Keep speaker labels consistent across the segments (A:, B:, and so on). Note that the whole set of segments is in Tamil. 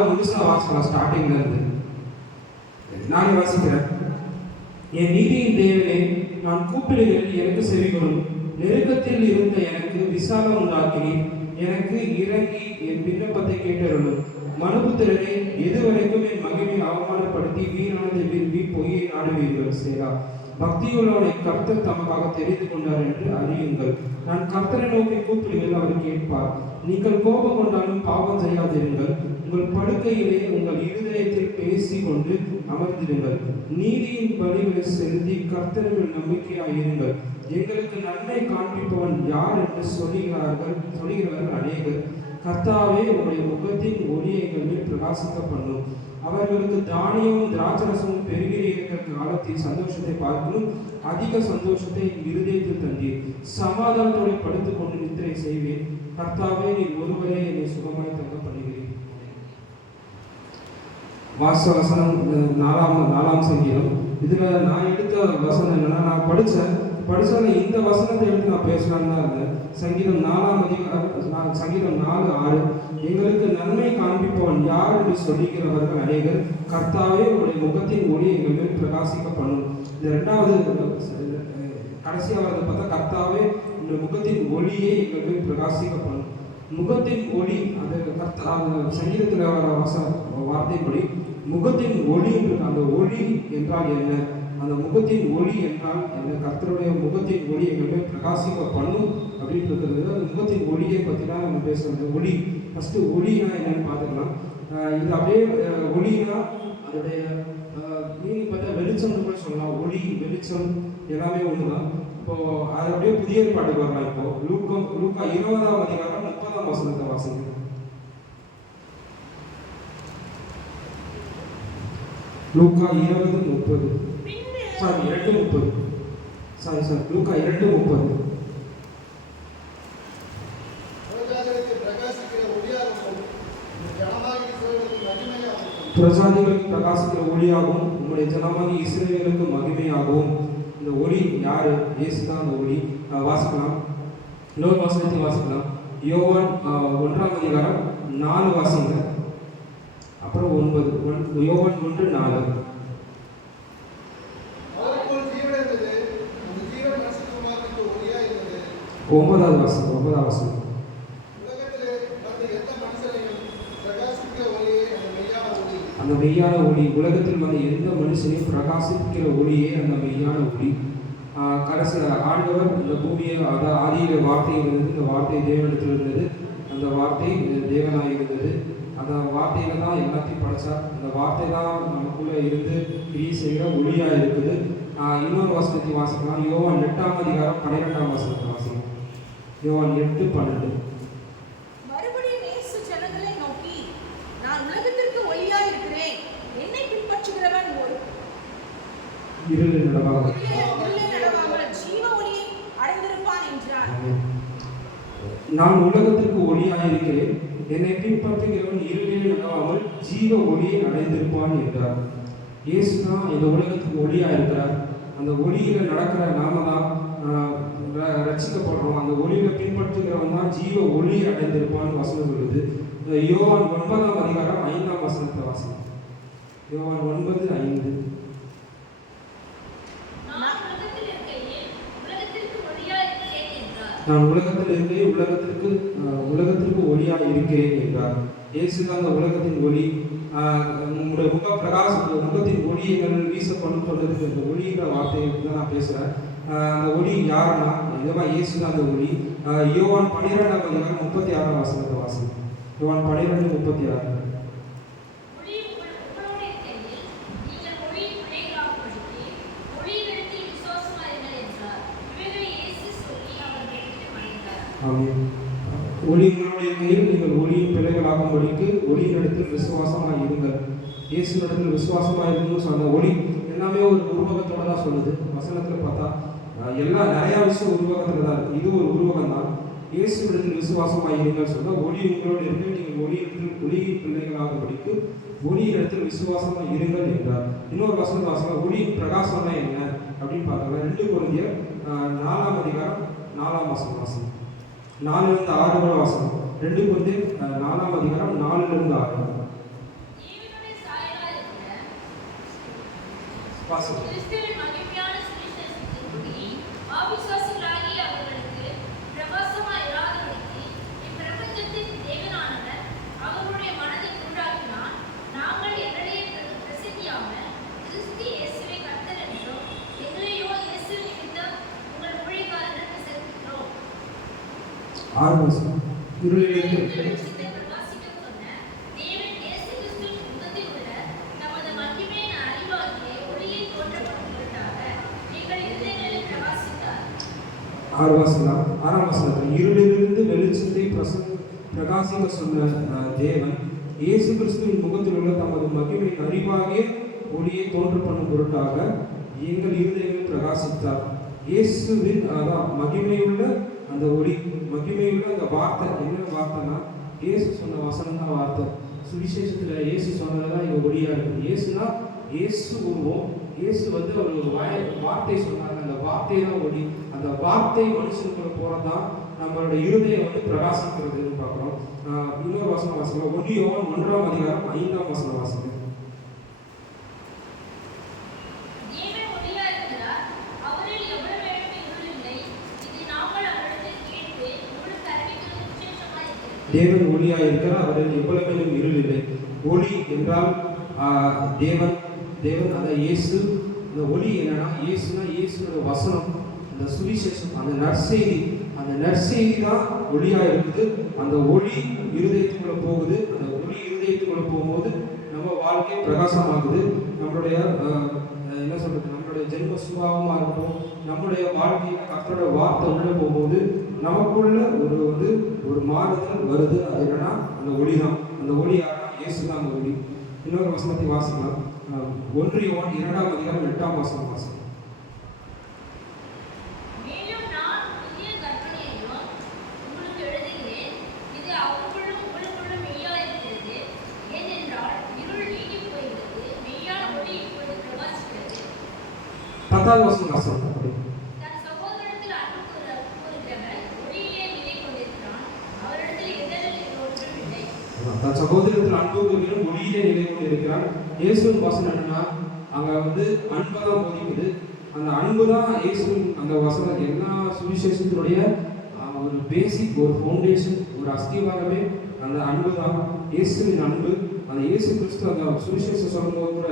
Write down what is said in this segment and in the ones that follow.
A: நாலு முழுசா வாசிக்கலாம் ஸ்டார்டிங்ல இருந்து. நானே வாசிக்கிறேன். என் நீதியின் தேவனே நான் கூப்பிடுகையில் எனக்கு செவிகொடும். நெருக்கத்தில் இருந்த எனக்கு விசாலம் உண்டாக்கினேன் எனக்கு இறங்கி என் விண்ணப்பத்தை கேட்டருளும். மனுபுத்திரனை எதுவரைக்கும் என் மகிமையை அவமானப்படுத்தி வீணானதை விரும்பி பொய்யை நாடுவீர்கள் சேரா. பக்தியுள்ளவனை கர்த்தர் தமக்காக தெரிந்து கொண்டார் என்று அறியுங்கள். நான் கர்த்தரை நோக்கி கூப்பிடுங்கள் அவர் கேட்பார் நீங்கள் கோபம் கொண்டாலும் பாவம் செய்யாதிருங்கள். உங்கள் படுக்கையிலே உங்கள் இருதயத்தில் பேசிக்கொண்டு அமர்ந்திருங்கள். நீதியின் பலிகளை செலுத்தி கர்த்தரில் நம்பிக்கையாயிருங்கள் எங்களுக்கு நன்மை காண்பிப்பவன் யார் என்று சொல்லுகிறார்கள் சொல்லுகிறவர்கள் அநேகர். கர்த்தாவே உங்களுடைய முகத்தின் ஒளியை எங்கள் மேல் பிரகாசிக்க பண்ணும் அவர்களுக்கு தானியமும் திராட்சரசமும் பெருகிற இருக்கிற காலத்தில் சந்தோஷத்தை பார்க்கணும். அதிக சந்தோஷத்தை இருதயத்தில் தந்தீர். சமாதானத்தோடு படுத்துக் கொண்டு நித்திரை செய்வேன். கர்த்தாவே நீ ஒருவரே என்னை சுகமாய் தங்க பண்ணுகிறேன் வாசவசனம் நாலாம் நாலாம் சங்கீதம். இதில் நான் எடுத்த வசனம் என்னன்னா நான் படித்தேன் படித்தாலும் இந்த வசனத்தை எடுத்து நான் பேசலான்னு தான் இருந்தேன். சங்கீதம் நாலாம் அதிகாரம் சங்கீதம் நாலு ஆறு. எங்களுக்கு நன்மை காண்பிப்பவன் யார் என்று சொல்லிக்கிறவர்கள் அநேகர். கர்த்தாவே உங்களுடைய முகத்தின் ஒளி எங்கள் மேல் பிரகாசிக்க பண்ணும் இந்த ரெண்டாவது கடைசியாக வரது பார்த்தா கர்த்தாவே இந்த முகத்தின் ஒளியை எங்கள் மேல் பிரகாசிக்க பண்ணும் முகத்தின் ஒளி அது கர்த்தா அந்த சங்கீதத்தில் வர வச வார்த்தைப்படி முகத்தின் ஒளி என்று அந்த ஒளி என்றால் என்ன? அந்த முகத்தின் ஒளி என்றால் என்ன? கர்த்தருடைய முகத்தின் ஒளி எங்களுமே பிரகாசிக்க பண்ணும் அப்படின்னு இருக்கிறது அந்த முகத்தின் ஒளியை பற்றி தான் நம்ம பேசுறது ஒளி. ஃபஸ்ட்டு ஒளினா என்னன்னு பார்த்துக்கலாம். இது அப்படியே ஒளினா அதோடைய மீனிங் பார்த்தா வெளிச்சம்னு கூட சொல்லலாம். ஒளி வெளிச்சம் எல்லாமே ஒன்று தான் இப்போ அது அப்படியே புதிய பாட்டுக்கு வரலாம் இப்போ. லூக்கம் லூக்கா இருபதாம் அதிகாரம் முப்பதாம் வசனத்தை வாசிக்கிறேன் லூக்கா இருபது முப்பது. சாரி இரண்டு முப்பது. சாரி சாரி லூக்கா இரண்டு முப்பது.
B: புறஜாதிகளுக்கு பிரகாசிக்கிற ஒளியாகவும்
A: உங்களுடைய ஜனமாகி இஸ்ரேலுக்கு மகிமையாகவும் இந்த ஒளி யாரு? இயேசு தான் அந்த ஒளி வாசிக்கலாம். இன்னொரு வாசனத்தை வாசிக்கலாம். யோவான் ஒன்றாம் அதிகாரம் நாலு வாசிங்க. அப்புறம் ஒன்பது ஒன் யோவான் ஒன்று நாலு. ஒன்பதாவது
B: மனுஷனையும் பிரகாசிக்கிற ஒளியே அந்த மெய்யான ஒளி.
A: உலகத்தில் வந்த எந்த மனுஷனையும் பிரகாசிக்கிற ஒளியே அந்த மெய்யான ஒளி. கடைசி ஆண்டவர் இந்த பூமியை அதாவது ஆதியில வார்த்தை இருந்தது இந்த வார்த்தை தேவனிடத்தில் இருந்தது. அந்த வார்த்தை தேவனாக இருந்தது அந்த வார்த்தையில தான் எல்லாத்தையும் படைச்சார் அந்த வார்த்தை தான் நமக்குள்ள இருந்து கிரியை செய்கிற ஒளியா இருக்குது. இன்னொரு வசனத்தை வாசிக்கலாம். யோவான் எட்டாம் அதிகாரம் பன்னிரெண்டாம் வசனத்தை வாசிக்கலாம். யோவான் எட்டு பன்னெண்டு.
C: மறுபடியும் இயேசு ஜனங்களை நோக்கி நான் உலகத்திற்கு ஒளியா இருக்கிறேன் என்னை பின்பற்றுகிறவன் ஒரு
A: இருள் நடவாக
C: இருளில் இருளில் நடவாமல் ஜீவ ஒளியை அடைந்திருப்பான் என்றார்
A: நான் உலகத்திற்கு ஒளியாக இருக்கிறேன். என்னை பின்பற்றுகிறவன் இருளில் நடவாமல் ஜீவ ஒளியை அடைந்திருப்பான் என்றார். இயேசு தான் இந்த உலகத்துக்கு ஒளியாக இருக்கிறார். அந்த ஒளியில் நடக்கிற நாம தான் ஆஹ், அந்த ஒளியில பின்பற்றுகிறவன் தான் ஜீவ ஒளி அடைந்திருப்பான் வசனம் சொல்லுது யோவான் ஒன்பதாம் அதிகாரம் ஐந்தாம் வசனத்தை வாசனம் யோவான் ஒன்பது ஐந்து
D: நான் உலகத்தில் இருக்கையில் உலகத்திற்கு ஒளியாய் இருக்கிறேன் என்றார்
A: நான் உலகத்தில் இருக்கையில் உலகத்திற்கு உலகத்திற்கு ஒளியாக இருக்கிறேன் என்றார். இயேசு தான் அந்த உலகத்தின் ஒளி. உங்களுடைய முக பிரகாசம் முகத்தின் ஒளி எங்கள் வீசப்படும் சொல்றதுக்கு இந்த ஒளிங்கிற வார்த்தையை தான் நான் பேசுகிறேன் அந்த ஒளி யாருன்னா இதுவா இயேசு தான் அந்த ஒளி. யோவான் பன்னிரெண்டாம் அதிகாரம் முப்பத்தி ஆறாம் வாசனத்தை வாசி யோவான் பன்னிரெண்டு முப்பத்தி ஆறு
D: ஒளி உங்கள் உங்களோடு இருக்கையில் நீங்கள் ஒளியின் பிள்ளைகளாகும்படிக்கு ஒளியினிடத்தில் விசுவாசமாயிருங்கள் என்றார் இவைகளை இயேசு சொல்லி அவர்களிடத்தில் மறைந்தார்
A: ஆமென். ஒளி உங்களுடைய இருக்கையில் நீங்கள் ஒளியின் பிள்ளைகளாகும்படிக்கு ஒளியினிடத்தில் விசுவாசமாக இருங்கள். இயேசுனிடத்தில் விசுவாசமாக இருக்கணும்னு சொன்ன ஒளி எல்லாமே ஒரு உருவகத்தோட தான் சொல்லுது. வசனத்தில் பார்த்தா எல்லா நிறையா விஷயம் உருவகத்தில் தான் இருக்குது இது ஒரு உருவகம் தான். இயேசுவிடத்தில் விசுவாசமாக இருங்கள் சொன்னால் ஒளி உங்களோடு இருக்கு. நீங்கள் ஒளியிடத்தில் ஒளியின் பிள்ளைகளாகும்படிக்கு ஒளியிடத்தில் விசுவாசமாக இருங்கள் என்றார். இன்னொரு வசனம் வாசகம் ஒளியின் பிரகாசம்னா என்ன? அப்படின்னு பார்க்கலாம் ரெண்டு குழந்தைய நாலாம் அதிகாரம் நாலாம் வசனம் வாசனம் நாலுலேருந்து ஆறு வரை வாசனம் ரெண்டு வந்து நாலாம் அதிகாரம் நாலுலேருந்து ஆறு.
D: வாசனம் எங்கள் இருளிலிருந்து பிரகாசித்தார்
A: ஆறு ஆறாம் இருளிலிருந்து வெளிச்சத்தை பிரசங்க பிரகாசிக்க சொன்ன தேவன் இயேசு கிறிஸ்துவின் முகத்தில் உள்ள தமது மகிமை அறிவாகிய ஒளியை தோன்று பண்ணும் பொருட்டாக எங்கள் இருதயங்கள் பிரகாசித்தார். இயேசுவின் அதான் மகிமையுள்ள அந்த ஒளி மகிமையுள்ள அந்த வார்த்தை என்ன வார்த்தைனா இயேசு சொன்ன வசனம் தான் வார்த்தை. சுவிசேஷத்தில் இயேசு சொன்னதெல்லாம் இங்கே ஒளியாக இருக்குது இயேசுனா இயேசு உருவம். இயேசு வந்து அவர் ஒரு வாய வார்த்தை சொன்னாங்க அந்த வார்த்தை தான் ஒளி. அந்த வார்த்தை மனுஷனுக்குள்ள போறதுதான் நம்மளோட இருதயம் வந்து பிரகாசிக்கிறதுன்னு பார்க்குறோம். இன்னொரு வசனம் வாசகம் ஒளியோன் ஒன்றாம் அதிகாரம் ஐந்தாம் வசனம் வாசகம்
D: தேவன் ஒளியா இருக்கிறார் அவரில் எவ்வளவு வேணும் இருள் இல்லை இது நாங்கள் அவரிடத்தில் கேட்டு உங்களுக்கு அறிவிக்கிறது விசேஷமாக இருக்கிறது
A: தேவன் ஒளியாக இருக்கிறார். அவரில் எவ்வளவிலும் இருள் இல்லை ஒளி என்றால் தேவன் தேவன் அந்த இயேசு அந்த ஒளி என்னன்னா இயேசுனா இயேசுனோட வசனம் அந்த சுவிசேஷம் அந்த நற்செய்தி அந்த நற்செய்தி தான் ஒளியாக இருக்குது. அந்த ஒளி இருதயத்துக்குள்ளே போகுது. அந்த ஒளி இருதயத்துக்குள்ளே போகும்போது நம்ம வாழ்க்கை பிரகாசமாகுது. நம்மளுடைய என்ன சொல்கிறது நம்மளுடைய ஜென்ம சுபாவமாக இருக்கட்டும் நம்மளுடைய வாழ்க்கையில் கத்தோட வார்த்தை உள்ளே போகும்போது நமக்குள்ள ஒரு வந்து ஒரு மாறுதல் வருது. அது என்னன்னா அந்த ஒளி தான் அந்த ஒளி யாருன்னா இயேசு தான் அந்த ஒளி. இன்னொரு வசனத்தை வாசிக்கலாம். ஒன்று யோவான் இரண்டாம் அதிகாரம் எட்டாம் வசனம் வாசிக்கலாம்.
D: மேலும் நான் புதிய கற்பனையையும் உங்களுக்கு எழுதுகிறேன் இது அவர்களும் உங்களுக்குள்ளும் மெய்யாய் இருக்கிறது ஏனென்றால் இருள் நீங்கி போகிறது மெய்யான ஒளி இப்பொழுது பிரகாசிக்கிறது
A: பத்தாவது வசனம் வாசனம் அப்படி
D: தன் சகோதரத்தில் அன்பு கூற- கூறுகிறவன் ஒளியிலே நிலை கொண்டிருக்கிறான் அவரிடத்தில் எதிரில் ஒன்றும் இல்லை
A: தன் சகோதரத்தில் அன்பு கூறுகிறவன் நிலை கொண்டு இருக்கிறான் இயேசுவின் வசனம் என்னன்னா அங்க வந்து அன்பை தான் போதிக்குது அந்த அன்பு தான் இயேசுவின் அந்த வசனம் எல்லா சுவிசேஷத்தினுடைய ஒரு பேசிக் ஒரு ஃபவுண்டேஷன் ஒரு அஸ்திவாரமே. அந்த அன்பு தான். இயேசுவின் அன்பு. அந்த இயேசு கிறிஸ்து அந்த சுவிசேஷம் சொல்லும்போது கூட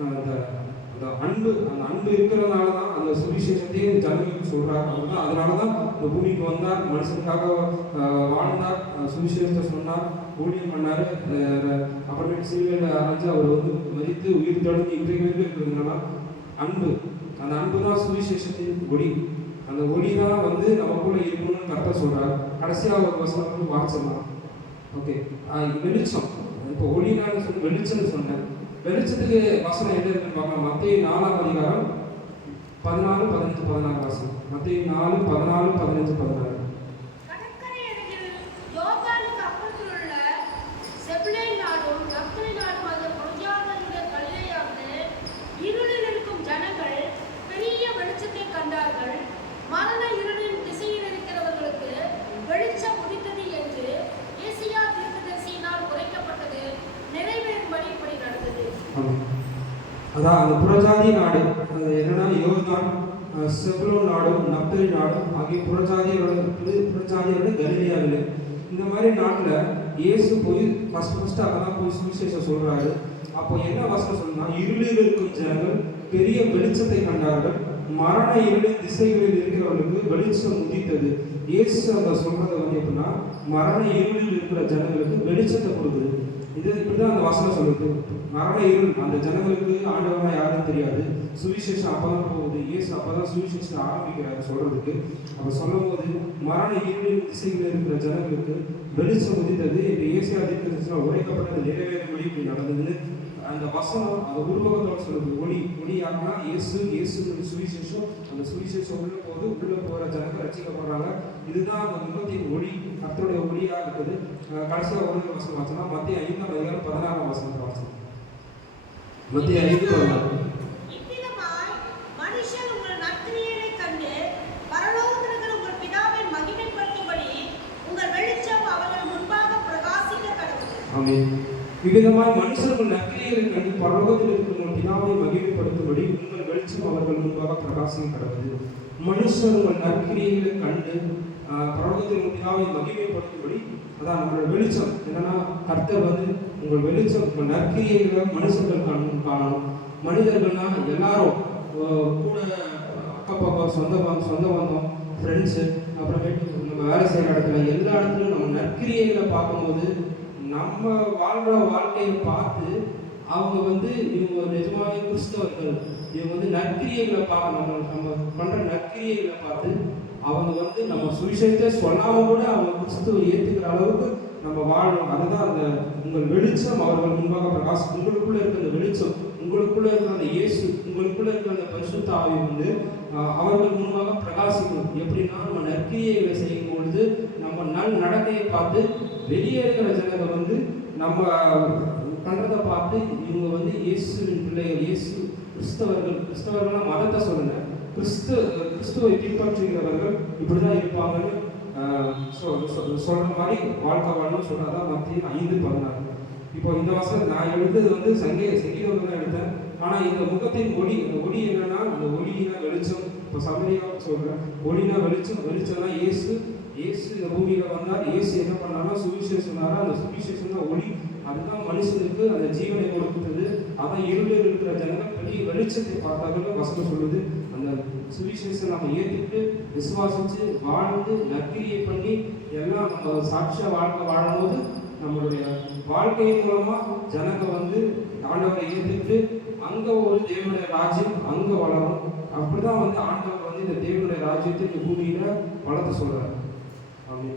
A: அந்த அந்த அன்பு அந்த அன்பு இருக்கிறதுனால தான் அந்த சுவிசேஷத்தையும் ஜனங்களுக்கு சொல்கிறார் அவர் தான் அதனால தான் இந்த பூமிக்கு வந்தார் மனுஷனுக்காக வாழ்ந்தார் அந்த சுவிசேஷத்தை சொன்னார். ஊழியம் பண்ணாரு. அப்புறமேட்டு சிலுவையில் அரைஞ்சு அவர் வந்து மதித்து உயிர் தொடங்கி இன்றைக்கு வரைக்கும் இருக்கிறதுனால அன்பு. அந்த அன்பு தான் சுவிசேஷத்தின் ஒளி. அந்த ஒளி தான் வந்து நமக்குள்ள இருக்கணும்னு கரெக்டாக சொல்றாரு. கடைசியாக ஒரு வசனம் வந்து வாட்சலாம் ஓகே. வெளிச்சம். இப்போ ஒளினான்னு சொல்லி வெளிச்சம்னு சொன்னேன் வெளிச்சத்துக்கு வசனம் என்ன இருக்குன்னு பார்க்கலாம். மத்திய நாலாம் அதிகாரம் பதினாலு பதினஞ்சு பதினாறு வசனம். மத்திய நாலு பதினாலு பதினஞ்சு பதினாறு
C: கடற்கரை அருகில் யோர்தானுக்கு அப்புறத்தில் உள்ள செபுலேன் நாடும் நப்தலி நாடும் அது பொருளாதார கல்லையாவது இருளில் இருக்கும் ஜனங்கள் பெரிய வெளிச்சத்தை கண்டார்கள் மரண இருளின் திசையில் இருக்கிறவர்களுக்கு வெளிச்சம் உதித்தது என்று ஏசியா தீர்க்கதரிசியினால் உரைக்கப்பட்டது நிறைவேறும்படி இப்படி நடந்தது
A: ஆமாம். அந்த புறஜாதி நாடு அது என்னன்னா யோர்தான் அஹ், செபுலோன் நாடும் நப்தலி நாடும் ஆகிய புறஜாதியோட புறஜாதியோட கலிலியாவில். இந்த மாதிரி நாட்டில் இயேசு போய் ஃபஸ்ட் ஃபஸ்ட்டு அங்கே தான் போய் சுவிசேஷம் சொல்கிறாரு அப்போ என்ன வசனம் சொன்னால் இருளில் இருக்கும் ஜனங்கள் பெரிய வெளிச்சத்தை கண்டார்கள். மரண இருளின் திசைகளில் இருக்கிறவர்களுக்கு வெளிச்சம் உதித்தது. இயேசு அங்கே சொல்கிறத வந்து எப்படின்னா மரண இருளில் இருக்கிற ஜனங்களுக்கு வெளிச்சத்தை கொடுக்குது இது இப்படிதான் அந்த வசனம் சொல்லுது மரண இருள் அந்த ஜனங்களுக்கு ஆண்டவனா யாரும் தெரியாது. சுவிசேஷம் அப்பதான் போகுது. இயேசு அப்பதான் சுவிசேஷம் ஆரம்பிக்கிறாரு சொல்றதுக்கு. அவர் சொல்லும் போது மரண இருளின் திசையில் இருக்கிற ஜனங்களுக்கு வெளிச்சம் உதித்தது. என்று இயேசு அதிர்க்க உரைக்கப்பட்டது நிறைவேறும்படி இப்படி நடந்ததுன்னு அந்த வசனம் அந்த உருவகத்தோட சொல்லுது ஒளி ஒளி யாருன்னா இயேசு இயேசு சுவிசேஷம் அந்த சுவிசேஷம் உள்ள போது உள்ள போற ஜனங்க ரசிக்கப்படுறாங்க இதுதான் அந்த முகத்தின் ஒளி கர்த்தருடைய ஒளியா இருக்குது. அஹ் கடைசியா ஒரு வசனம் வாசனா மத்திய ஐந்தாம் அதிகாரம் பதினாறாம் வசனத்தை வாசனம் மத்திய ஐந்து பதினாறு.
C: இவ்விதமாய் மனுஷர் உங்கள் நற்கிரியைகளை கண்டு பரலோகத்தில் இருக்கிற பிதாவை உங்கள் வெளிச்சம் அவர்கள் முன்பாக
A: மனுஷர்கள் கண்டு பரலோகத்தில் இருக்கும் பிதாவை மகிமைப்படுத்தும்படி உங்கள் வெளிச்சம் அவர்கள் முன்பாக பிரகாசம் கடவுது மனுஷர் உங்கள் கண்டு பரலோகத்தில் பிதாவை மகிமைப்படுத்தும்படி அதான் நம்மளோட வெளிச்சம். என்னன்னா கர்த்தர் வந்து உங்கள் வெளிச்சம் உங்கள் நற்கிரியைகளை மனுஷர்கள் காணும் காணணும். மனிதர்கள்னா எல்லாரும் கூட அக்கம் பக்கம் சொந்த சொந்த பந்தம் ஃப்ரெண்ட்ஸு அப்புறமேட்டு நம்ம வேலை செய்கிற இடத்துல எல்லா இடத்துலையும் நம்ம நற்கிரியைகளை பார்க்கும்போது நம்ம வாழ்கிற வாழ்க்கையை பார்த்து அவங்க வந்து இவங்க நிஜமாவே கிறிஸ்தவர்கள். இவங்க வந்து நற்கிரியைகளை பார்க்க நம்ம நம்ம பண்ணுற நற்கிரியைகளை பார்த்து அவங்க வந்து நம்ம சுவிசேஷத்தை சொல்லாமல் கூட அவங்க கிறிஸ்துவை ஏற்றுக்கிற அளவுக்கு நம்ம வாழணும். அதுதான் அந்த உங்கள் வெளிச்சம். அவர்கள் முன்பாக பிரகாசம் உங்களுக்குள்ள இருக்கிற அந்த வெளிச்சம். உங்களுக்குள்ள இருக்கிற அந்த இயேசு உங்களுக்குள்ள இருக்கிற அந்த பரிசுத்த ஆவி வந்து அவர்கள் முன்பாக பிரகாசிக்கணும். எப்படின்னா நம்ம நற்கிரியைகளை செய்யும் பொழுது நம்ம நல் நடக்கையை பார்த்து வெளியே இருக்கிற ஜனங்க வந்து நம்ம பண்றதை பார்த்து இவங்க வந்து இயேசுவின் பிள்ளைகள் இயேசு கிறிஸ்தவர்கள் கிறிஸ்தவர்கள்லாம் மதத்தை சொல்லுங்க கிறிஸ்து கிறிஸ்துவை பின்பற்றுகிறவர்கள் இப்படிதான் இருப்பாங்கன்னு சொ- சொ- சொல்ற மாதிரி வாழ்க்கை வாழணும்னு சொல்றதா மத்திய ஐந்து பதினாறு. இப்போ இந்த வருஷம் நான் எழுதுறது வந்து சங்கே சங்கீதம் தான் எடுத்தேன். ஆனால் இந்த முகத்தின் ஒளி அந்த ஒளி என்னன்னா இந்த ஒளினா வெளிச்சம். இப்போ சமரியா சொல்கிறேன் ஒளினா வெளிச்சம் வெளிச்சம்னா இயேசு. இயேசு இந்த பூமியில் வந்தார். இயேசு என்ன பண்ணாரா சுவிசேஷம் அந்த சுவிசேஷம் தான் ஒளி. அதுதான் மனுஷனுக்கு அந்த ஜீவனை கொடுத்தது. அதான் இருளில் இருக்கிற ஜனங்கள் பெரிய வெளிச்சத்தை பார்த்தார்கள் வசனம் சொல்லுது. அந்த சுவிசேஷம் நம்ம ஏற்றுட்டு விசுவாசிச்சு வாழ்ந்து நற்கிரியை பண்ணி எல்லாம் நம்ம சாட்சிய வாழ்க்கை வாழும்போது நம்மளுடைய வாழ்க்கையின் மூலமா ஜனங்க வந்து ஆண்டவரை ஏற்றுட்டு அங்க ஒரு தேவனுடைய ராஜ்யம் அங்க வளரும். அப்படிதான் வந்து ஆண்டவர் வந்து இந்த தேவனுடைய ராஜ்யத்தை இந்த பூமியில வளர்த்த சொல்றாரு. அப்படின்னு